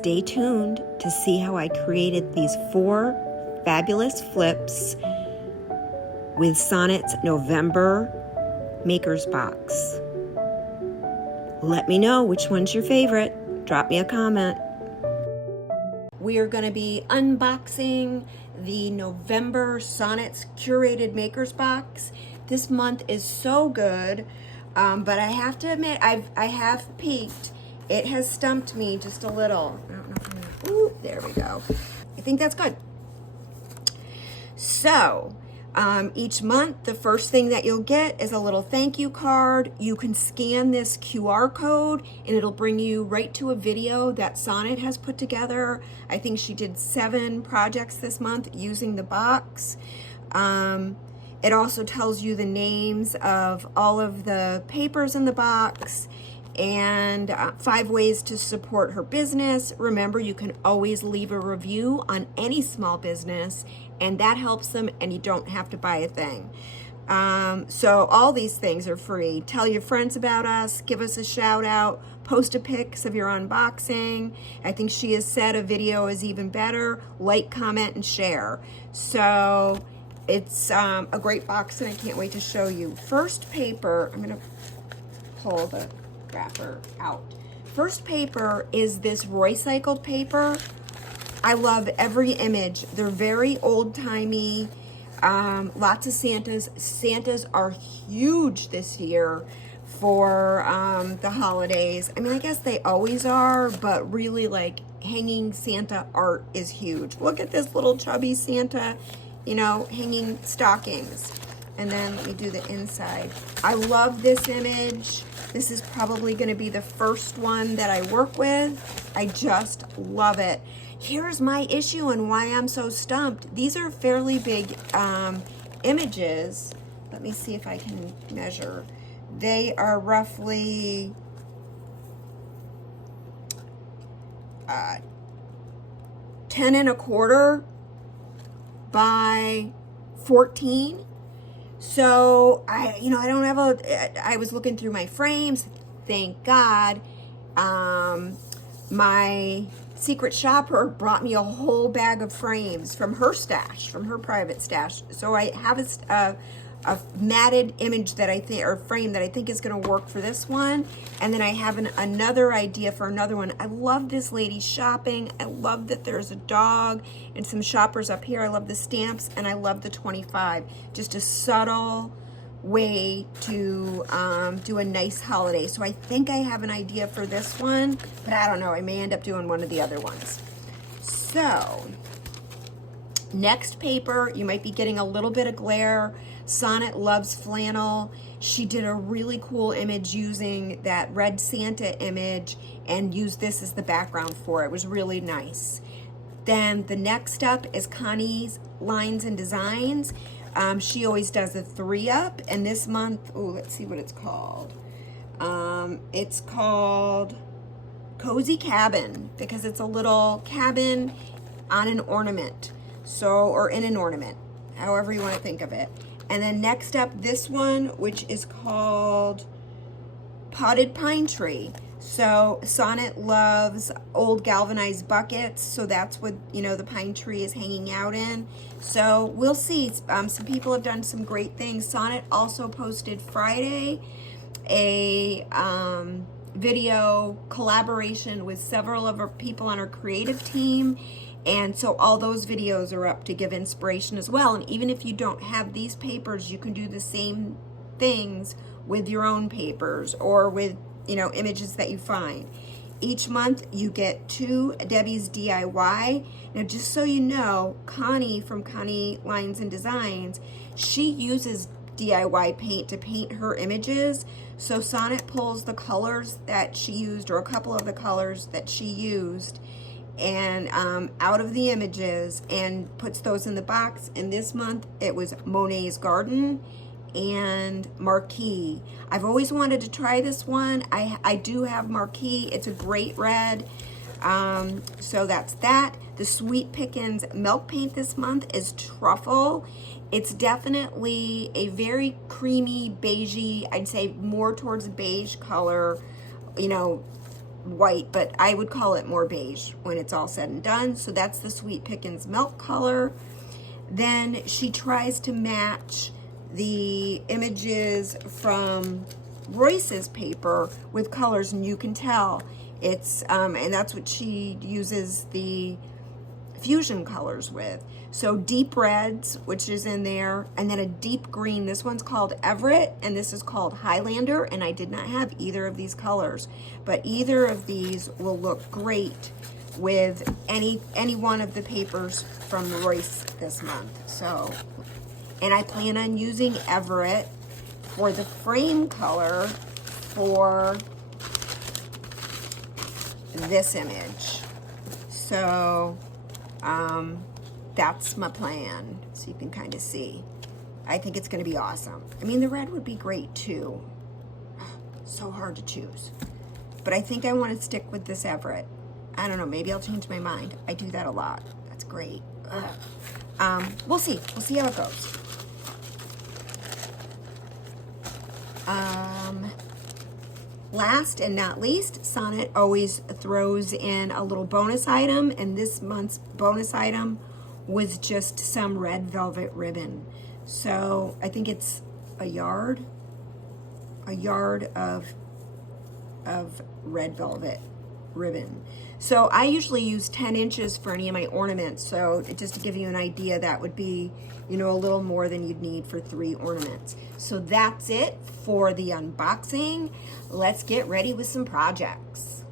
Stay tuned to see how I created these 4 fabulous flips with Sonnet's November Maker's Box. Let me know which one's your favorite. Drop me a comment. We are going to be unboxing the November Sonnet's Curated Maker's Box. This month is so good, but I have to admit, I have peeked. It has stumped me just a little. I don't know if I'm gonna, ooh, there we go. I think that's good. So, each month, the first thing that you'll get is a little thank you card. You can scan this QR code and it'll bring you right to a video that Sonnet has put together. I think she did 7 projects this month using the box. It also tells you the names of all of the papers in the box and 5 ways to support her business. Remember, you can always leave a review on any small business, and that helps them, and you don't have to buy a thing. So all these things are free. Tell your friends about us, give us a shout out, post a pics of your unboxing. I think she has said a video is even better. Like, comment, and share. So it's a great box, and I can't wait to show you. First paper, I'm gonna pull the wrapper out. First paper is this recycled paper. I love every image. They're very old-timey. Lots of Santas. Santas are huge this year for the holidays. I mean, I guess they always are, but really, like, hanging Santa art is huge. Look at this little chubby Santa, you know, hanging stockings. And then let me do the inside. I love this image. This is probably going to be the first one that I work with. I just love it. Here's my issue and why I'm so stumped. These are fairly big images. Let me see if I can measure. They are roughly 10 1/4 by 14. So I don't have I was looking through my frames. Thank God. My secret shopper brought me a whole bag of frames from her stash, from her private stash. So I have a matted image that I think, or frame that I think is going to work for this one. And then I have another idea for another one. I love this lady shopping. I love that there's a dog and some shoppers up here. I love the stamps, and I love the 25. Just a subtle way to do a nice holiday. So I think I have an idea for this one, but I don't know. I may end up doing one of the other ones. So next paper, you might be getting a little bit of glare. Sonnet loves flannel. She did a really cool image using that red Santa image and used this as the background for it. It was really nice. Then the next up is Connie's Lines and Designs. She always does a 3-up, and this month, oh, let's see what it's called. It's called Cozy Cabin, because it's a little cabin on an ornament. So, or in an ornament, however you want to think of it. And then next up, this one, which is called Potted Pine Tree. So Sonnet loves old galvanized buckets, so that's what, you know, the pine tree is hanging out in. So we'll see. Some people have done some great things. Sonnet also posted Friday a video collaboration with several of her people on her creative team. And so all those videos are up to give inspiration as well. And even if you don't have these papers, you can do the same things with your own papers or with, you know, images that you find. Each month you get 2 Debbie's DIY. Now, just so you know, Connie from Connie Lines and Designs, she uses DIY paint to paint her images. So Sonnet pulls the colors that she used, or a couple of the colors that she used, and out of the images, and puts those in the box. And this month it was Monet's Garden and Marquee. I've always wanted to try this one. I do have Marquee. It's a great red. So that's that. The Sweet Pickins milk paint this month is Truffle. It's definitely a very creamy, beigey, I'd say more towards beige color, you know, white, but I would call it more beige when it's all said and done. So that's the Sweet Pickins milk color. Then she tries to match the images from Royce's paper with colors, and you can tell it's, and that's what she uses the fusion colors with. So deep reds, which is in there, and then a deep green. This one's called Everett, and this is called Highlander, and I did not have either of these colors, but either of these will look great with any one of the papers from Royce this month. So, and I plan on using Everett for the frame color for this image. So, that's my plan, so you can kind of see. I think it's going to be awesome. I mean, the red would be great too. So hard to choose. But I think I want to stick with this Everett. I don't know, maybe I'll change my mind. I do that a lot. That's great. We'll see. We'll see how it goes. Last and not least, Sonnet always throws in a little bonus item, and this month's bonus item was just some red velvet ribbon. So I think it's a yard of red velvet ribbon. So I usually use 10 inches for any of my ornaments. So just to give you an idea, that would be, you know, a little more than you'd need for 3 ornaments. So that's it for the unboxing. Let's get ready with some projects.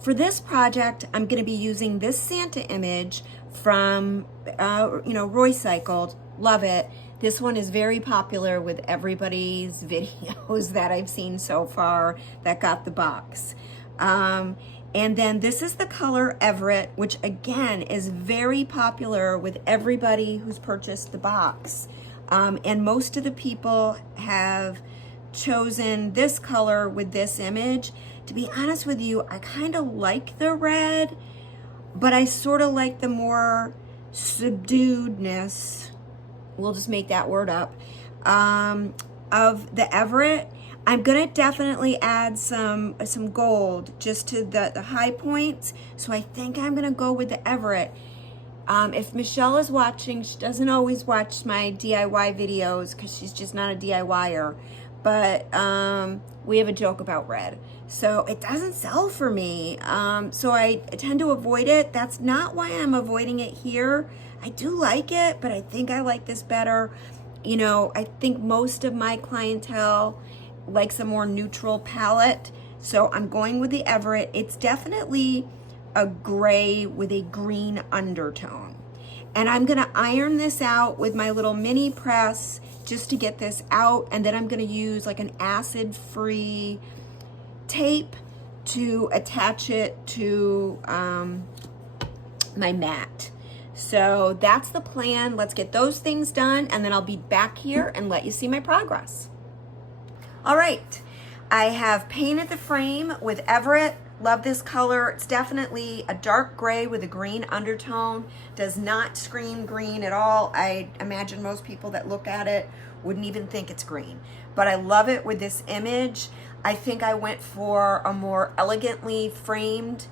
For this project, I'm going to be using this Santa image from, Roycycled. Love it. This one is very popular with everybody's videos that I've seen so far that got the box. And then this is the color Everett, which again is very popular with everybody who's purchased the box. And most of the people have chosen this color with this image. To be honest with you, I kind of like the red, but I sort of like the more subduedness, we'll just make that word up, of the Everett. I'm gonna definitely add some gold just to the high points. So I think I'm gonna go with the Everett. If Michelle is watching, she doesn't always watch my DIY videos because she's just not a DIYer. But we have a joke about red. So it doesn't sell for me. So I tend to avoid it. That's not why I'm avoiding it here. I do like it, but I think I like this better. You know, I think most of my clientele likes a more neutral palette. So I'm going with the Everett. It's definitely a gray with a green undertone. And I'm gonna iron this out with my little mini press just to get this out. And then I'm gonna use like an acid-free tape to attach it to my mat. So that's the plan. Let's get those things done, and then I'll be back here and let you see my progress. All right, I have painted the frame with Everett. Love this color. It's definitely a dark gray with a green undertone. Does not scream green at all. I imagine most people that look at it wouldn't even think it's green, but I love it with this image. I think I went for a more elegantly framed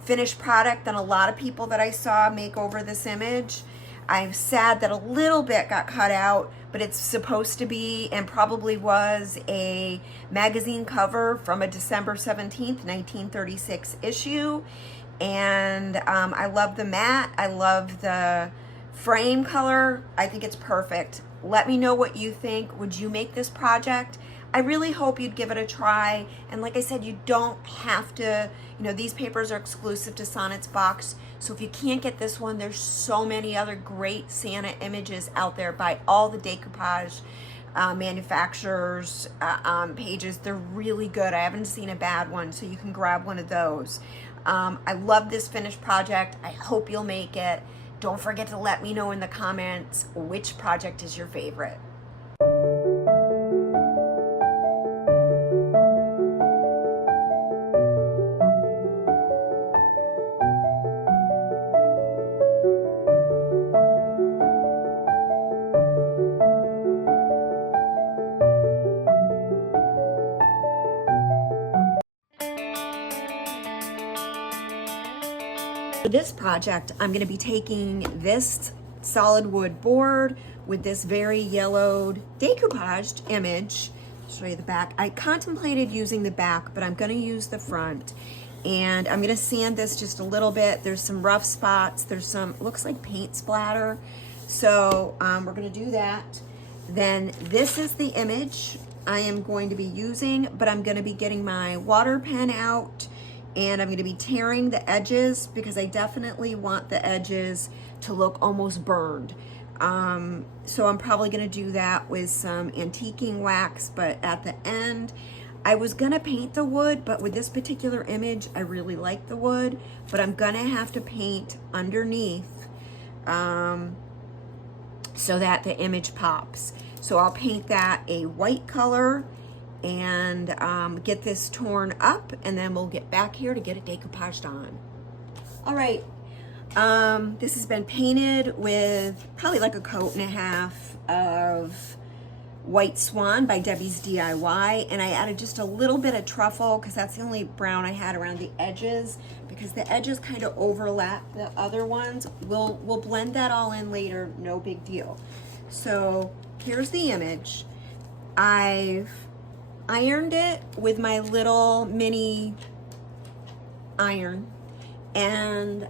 finished product than a lot of people that I saw make over this image. I'm sad that a little bit got cut out, but it's supposed to be and probably was a magazine cover from a December 17th, 1936 issue. And I love the matte. I love the frame color. I think it's perfect. Let me know what you think. Would you make this project? I really hope you'd give it a try. And like I said, you don't have to, you know, these papers are exclusive to Sonnet's box. So if you can't get this one, there's so many other great Santa images out there by all the decoupage manufacturers pages. They're really good. I haven't seen a bad one, so you can grab one of those. I love this finished project. I hope you'll make it. Don't forget to let me know in the comments which project is your favorite. For this project, I'm going to be taking this solid wood board with this very yellowed decoupaged image. I'll show you the back. I contemplated using the back, but I'm going to use the front. And I'm going to sand this just a little bit. There's some rough spots. There's some, looks like paint splatter. So we're going to do that. Then this is the image I am going to be using, but I'm going to be getting my water pen out and I'm going to be tearing the edges because I definitely want the edges to look almost burned. So I'm probably going to do that with some antiquing wax, but at the end, I was going to paint the wood, but with this particular image, I really like the wood, but I'm going to have to paint underneath so that the image pops. So I'll paint that a white color and get this torn up, and then we'll get back here to get it decoupaged on. All right, this has been painted with probably like a coat and a half of White Swan by Debbie's DIY, and I added just a little bit of truffle because that's the only brown I had around the edges, because the edges kind of overlap the other ones. We'll blend that all in later, no big deal. So here's the image. I've ironed it with my little mini iron, and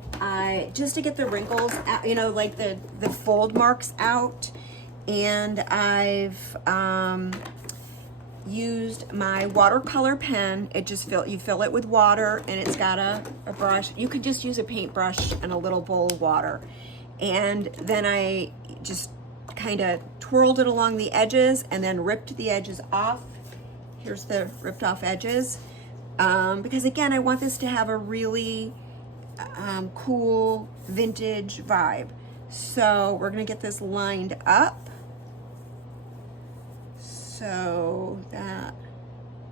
just to get the wrinkles out, you know, like the fold marks out. And I've used my watercolor pen. It just you fill it with water, and it's got a brush. You could just use a paintbrush and a little bowl of water. And then I just kind of twirled it along the edges and then ripped the edges off. Here's the ripped off edges. Because again, I want this to have a really cool vintage vibe. So we're gonna get this lined up so that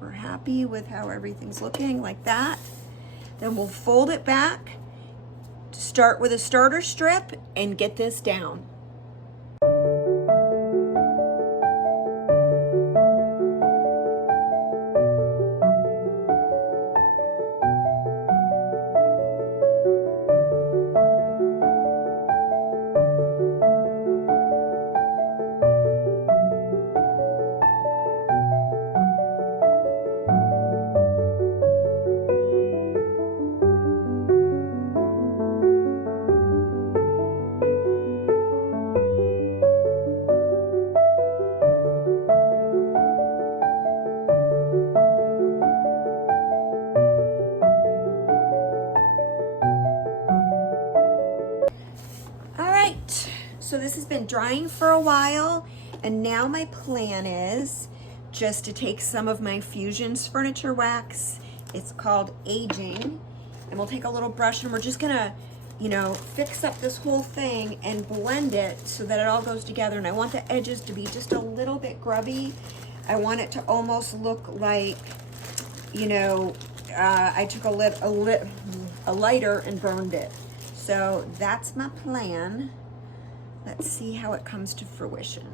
we're happy with how everything's looking, like that. Then we'll fold it back, start with a starter strip, and get this down. So this has been drying for a while, and now my plan is just to take some of my Fusions furniture wax. It's called Aging, and we'll take a little brush and we're just gonna, you know, fix up this whole thing and blend it so that it all goes together. And I want the edges to be just a little bit grubby. I want it to almost look like, you know, I took a lighter and burned it. So that's my plan. Let's see how it comes to fruition.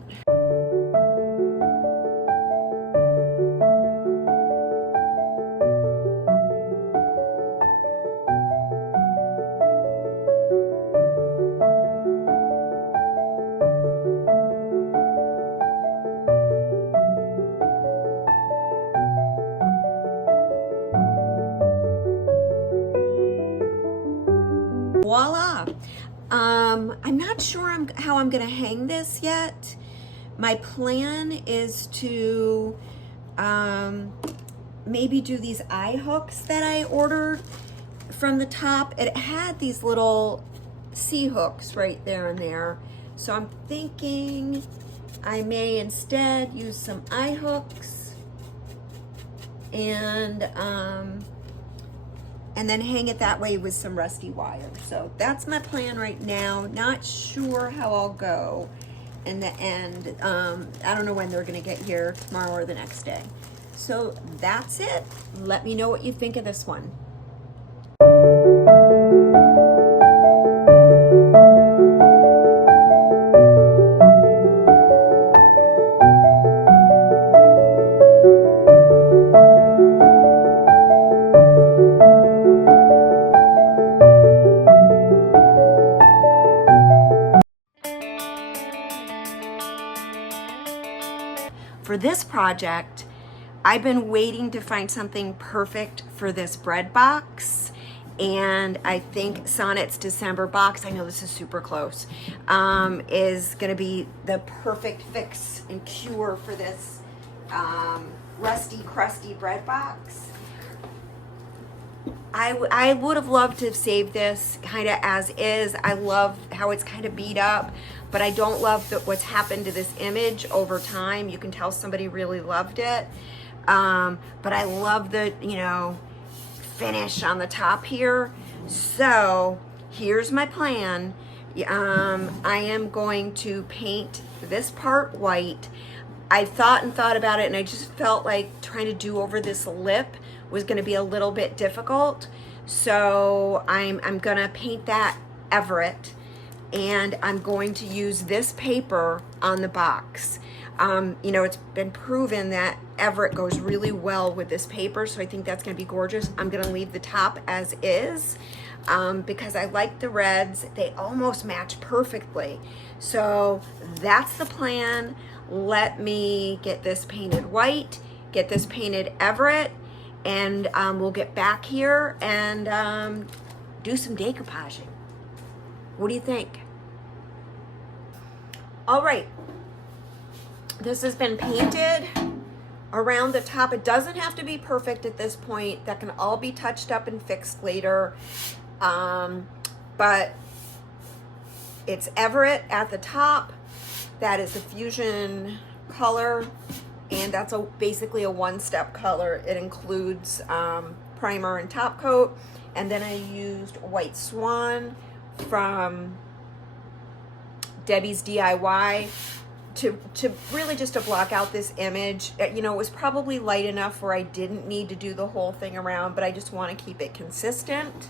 Voila! I'm not sure how I'm gonna hang this yet. My plan is to maybe do these eye hooks that I ordered from the top. It had these little C hooks right there and there. So I'm thinking I may instead use some eye hooks and then hang it that way with some rusty wire. So that's my plan right now. Not sure how I'll go in the end. I don't know when they're gonna get here, tomorrow or the next day. So that's it. Let me know what you think of this one. for this project, I've been waiting to find something perfect for this bread box. And I think Sonnet's December box, I know this is super close, is gonna be the perfect fix and cure for this rusty, crusty bread box. I would have loved to have saved this kind of as is. I love how it's kind of beat up, but I don't love what's happened to this image over time. You can tell somebody really loved it. But I love the, you know, finish on the top here. So here's my plan. I am going to paint this part white. I thought about it, and I just felt like trying to do over this lip was going to be a little bit difficult. So I'm going to paint that Everett, and I'm going to use this paper on the box. You know, it's been proven that Everett goes really well with this paper, so I think that's going to be gorgeous. I'm going to leave the top as is because I like the reds. They almost match perfectly. So that's the plan. Let me get this painted white, get this painted Everett, and we'll get back here and do some decoupaging. What do you think? All right. This has been painted around the top. It doesn't have to be perfect at this point. That can all be touched up and fixed later. But it's Everett at the top. That is the fusion color, and that's basically a one-step color. It includes primer and top coat, and then I used White Swan from Debbie's DIY to really just to block out this image. You know, it was probably light enough where I didn't need to do the whole thing around, but I just want to keep it consistent.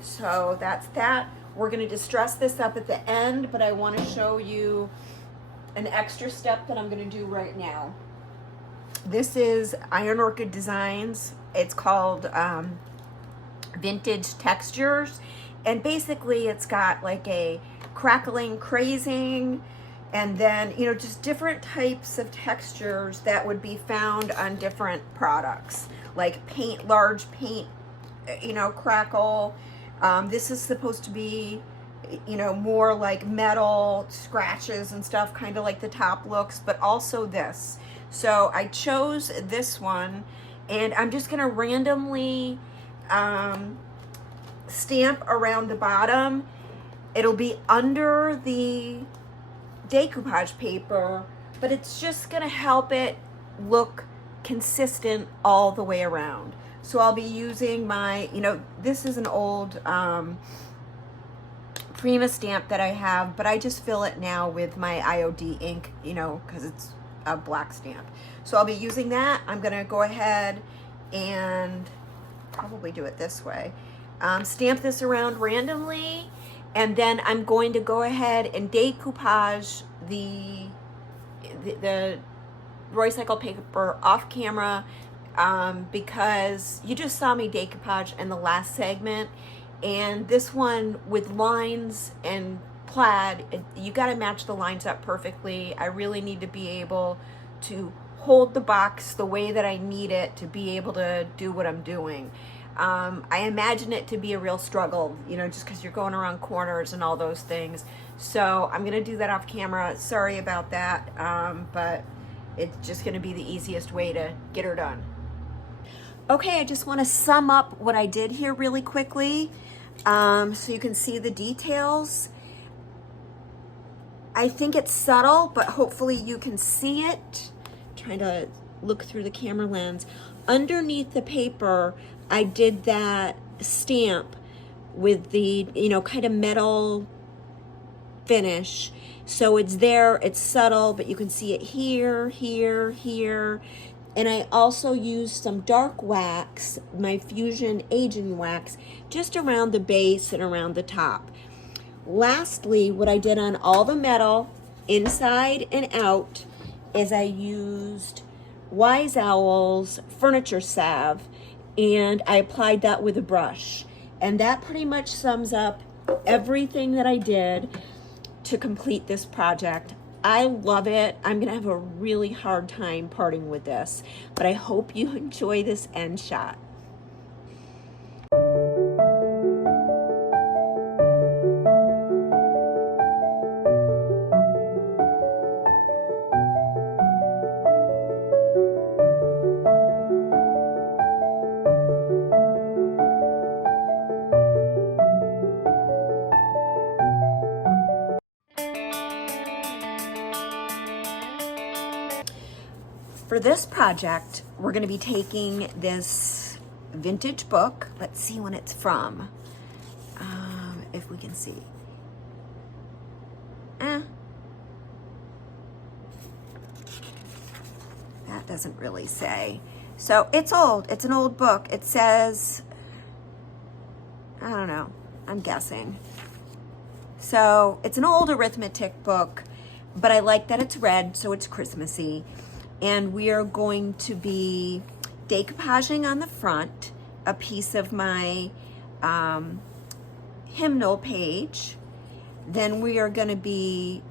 So that's that. We're going to distress this up at the end, but I want to show you an extra step that I'm going to do right now. This is Iron Orchid Designs. It's called Vintage Textures, and basically it's got like a crackling crazing, and then, you know, just different types of textures that would be found on different products, like paint, large paint, you know, crackle. This is supposed to be, you know, more like metal scratches and stuff, kind of like the top looks, but also this. So I chose this one, and I'm just gonna randomly stamp around the bottom. It'll be under the decoupage paper, but it's just gonna help it look consistent all the way around. So I'll be using my, you know, this is an old Prima stamp that I have, but I just fill it now with my IOD ink, you know, because it's a black stamp. So I'll be using that. I'm gonna go ahead and probably do it this way. Stamp this around randomly, and then I'm going to go ahead and decoupage the recycled paper off camera, because you just saw me decoupage in the last segment, and this one with lines and plaid, you got to match the lines up perfectly. I really need to be able to hold the box the way that I need it to be able to do what I'm doing. I imagine it to be a real struggle, you know, just because you're going around corners and all those things. So I'm going to do that off camera. Sorry about that, but it's just going to be the easiest way to get her done. Okay, I just want to sum up what I did here really quickly, so you can see the details. I think it's subtle, but hopefully you can see it. Trying to look through the camera lens. Underneath the paper, I did that stamp with the, you know, kind of metal finish. So it's there, it's subtle, but you can see it here, here, here. And I also used some dark wax, my Fusion Aging Wax, just around the base and around the top. Lastly, what I did on all the metal, inside and out, is I used Wise Owl's furniture salve, and I applied that with a brush. And that pretty much sums up everything that I did to complete this project. I love it. I'm gonna have a really hard time parting with this, but I hope you enjoy this end shot. For this project, we're going to be taking this vintage book. Let's see when it's from, if we can see. That doesn't really say. So it's old. It's an old book. It says, I don't know, I'm guessing. So it's an old arithmetic book, but I like that it's red, so it's Christmassy. And we are going to be decoupaging on the front a piece of my hymnal page. Then we are going to be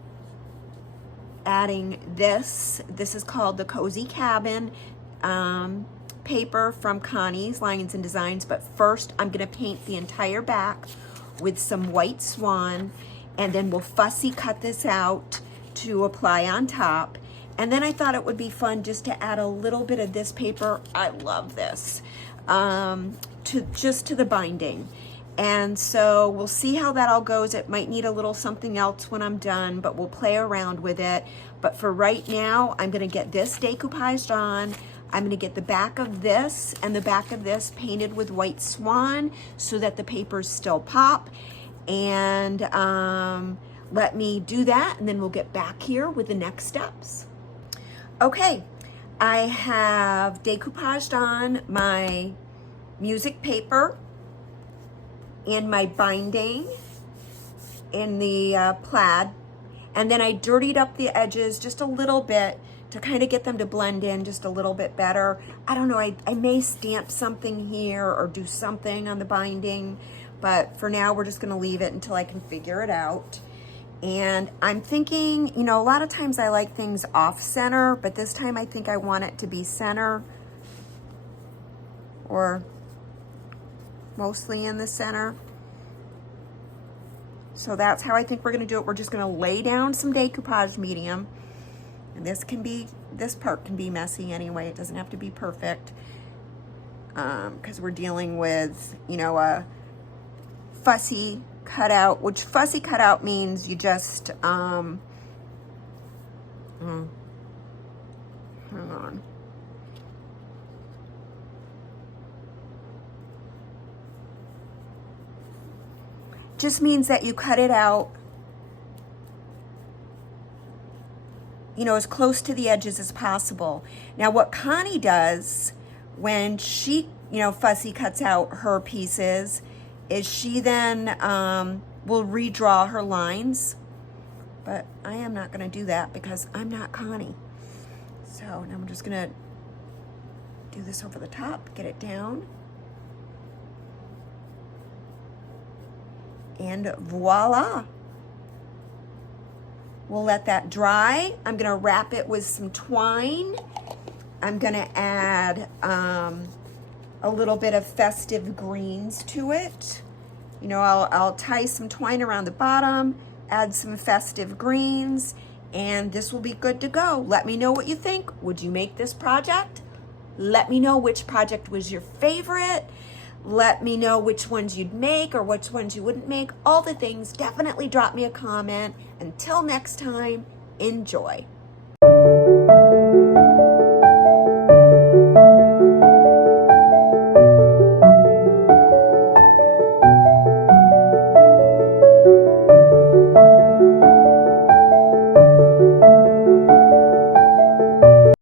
adding this. This is called the Cozy Cabin paper from Connie's Lines and Designs. But first, I'm going to paint the entire back with some white swan, and then we'll fussy cut this out to apply on top. And then I thought it would be fun just to add a little bit of this paper. I love this, to the binding. And so we'll see how that all goes. It might need a little something else when I'm done, but we'll play around with it. But for right now, I'm gonna get this decoupaged on. I'm gonna get the back of this and the back of this painted with white swan so that the papers still pop. And let me do that, and then we'll get back here with the next steps. Okay, I have decoupaged on my music paper and my binding in the plaid, and then I dirtied up the edges just a little bit to kind of get them to blend in just a little bit better. I don't know, I may stamp something here or do something on the binding, but for now we're just gonna leave it until I can figure it out. And I'm thinking, you know, a lot of times I like things off center, but this time I think I want it to be center, or mostly in the center. So that's how I think we're gonna do it. We're just gonna lay down some decoupage medium. And this part can be messy anyway. It doesn't have to be perfect, because we're dealing with, you know, a fussy cutout, which fussy cutout means you just, hang on. Just means that you cut it out, you know, as close to the edges as possible. Now, what Connie does when she, you know, fussy cuts out her pieces is she then will redraw her lines. But I am not gonna do that because I'm not Connie. So now I'm just gonna do this over the top, get it down. And voila. We'll let that dry. I'm gonna wrap it with some twine. I'm gonna add a little bit of festive greens to it. You know, I'll tie some twine around the bottom, add some festive greens, and this will be good to go. Let me know what you think. Would you make this project? Let me know which project was your favorite. Let me know which ones you'd make or which ones you wouldn't make. All the things. Definitely drop me a comment. Until next time, enjoy.